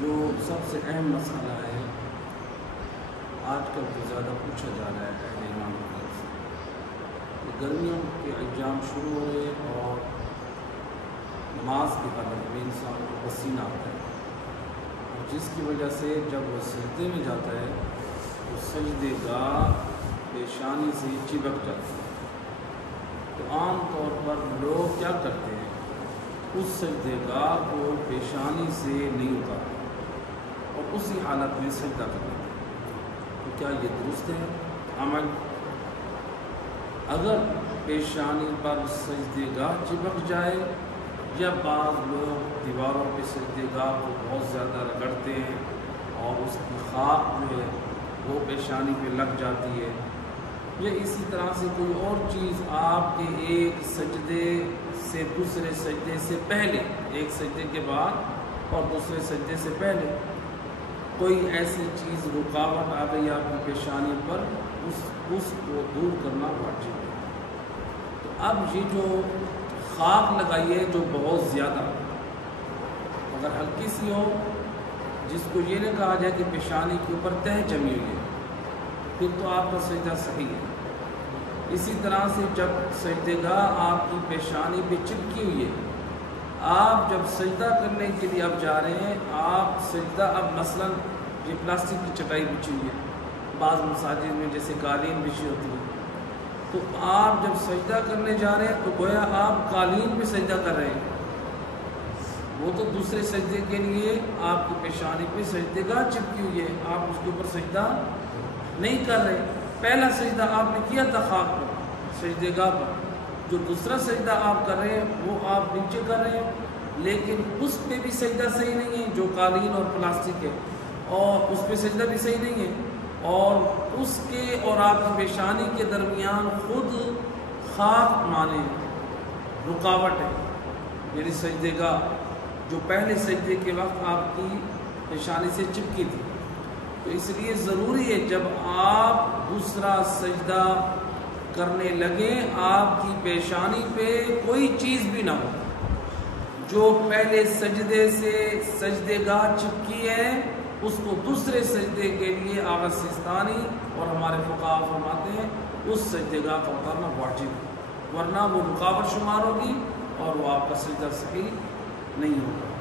جو سب سے اہم مسئلہ ہے آج کل جو زیادہ پوچھا جا رہا ہے اہل ایمان کی طرف سے، کہ گرمیوں کے ایام شروع ہوئے اور نماز کی حالت میں انسان کو پسینہ آتا ہے، اور جس کی وجہ سے جب وہ سجدے میں جاتا ہے تو سجدے گاہ پیشانی سے چپک جاتا ہے۔ تو عام طور پر لوگ کیا کرتے ہیں، اس سجدے گاہ کو پیشانی سے نہیں اتارتے اور اسی حالت میں سجدہ کرتے ہیں۔ تو کیا یہ درست ہے عمل؟ اگر پیشانی پر سجدے گاہ چپک جائے یا بعض لوگ دیواروں پہ سجدے گاہ کو بہت زیادہ رگڑتے ہیں اور اس کی خاک جو ہے وہ پیشانی پہ لگ جاتی ہے، یا اسی طرح سے کوئی اور چیز آپ کے ایک سجدے سے دوسرے سجدے سے پہلے، ایک سجدے کے بعد اور دوسرے سجدے سے پہلے کوئی ایسی چیز رکاوٹ آ گئی آپ کی پیشانی پر، اس کو دور کرنا واجب ہے۔ تو اب یہ جو خاک لگائیے جو بہت زیادہ اگر ہلکی سی ہو، جس کو یہ نہ کہا جائے کہ پیشانی کے اوپر تہ جمی ہوئی ہے، پھر تو آپ کا سجدہ صحیح ہے۔ اسی طرح سے جب سجدے گاہ آپ کی پیشانی پہ چپکی ہوئی ہے، آپ جب سجدہ کرنے کے لیے اب جا رہے ہیں، آپ سجدہ اب مثلا یہ پلاسٹک کی چٹائی بچھی ہوئی ہے، بعض مساجد میں جیسے قالین بچھی ہوتی ہے، تو آپ جب سجدہ کرنے جا رہے ہیں تو گویا آپ قالین پہ سجدہ کر رہے ہیں، وہ تو دوسرے سجدے کے لیے آپ کی پیشانی پہ سجدے گاہ چپکی ہوئی ہے، آپ اس کے اوپر سجدہ نہیں کر رہے۔ پہلا سجدہ آپ نے کیا تھا خاک پر، سجدے گاہ پر، جو دوسرا سجدہ آپ کر رہے ہیں وہ آپ نیچے کر رہے ہیں، لیکن اس پہ بھی سجدہ صحیح نہیں ہے جو قالین اور پلاسٹک ہے، اور اس پہ سجدہ بھی صحیح نہیں ہے، اور اس کے اور آپ کی پیشانی کے درمیان خود خاک مانے رکاوٹ ہے، میری سجدے گاہ جو پہلے سجدے کے وقت آپ کی پیشانی سے چپکی تھی۔ تو اس لیے ضروری ہے جب آپ دوسرا سجدہ کرنے لگیں آپ کی پیشانی پہ کوئی چیز بھی نہ ہو جو پہلے سجدے سے سجدے گاہ چپکی ہے، اس کو دوسرے سجدے کے لیے آغا سستانی اور ہمارے فقہاء فرماتے ہیں اس سجدے گاہ کا اتارنا واجب ہے، ورنہ وہ رکاوٹ شمار ہوگی اور وہ آپ کا سجدہ صحیح نہیں ہوگا۔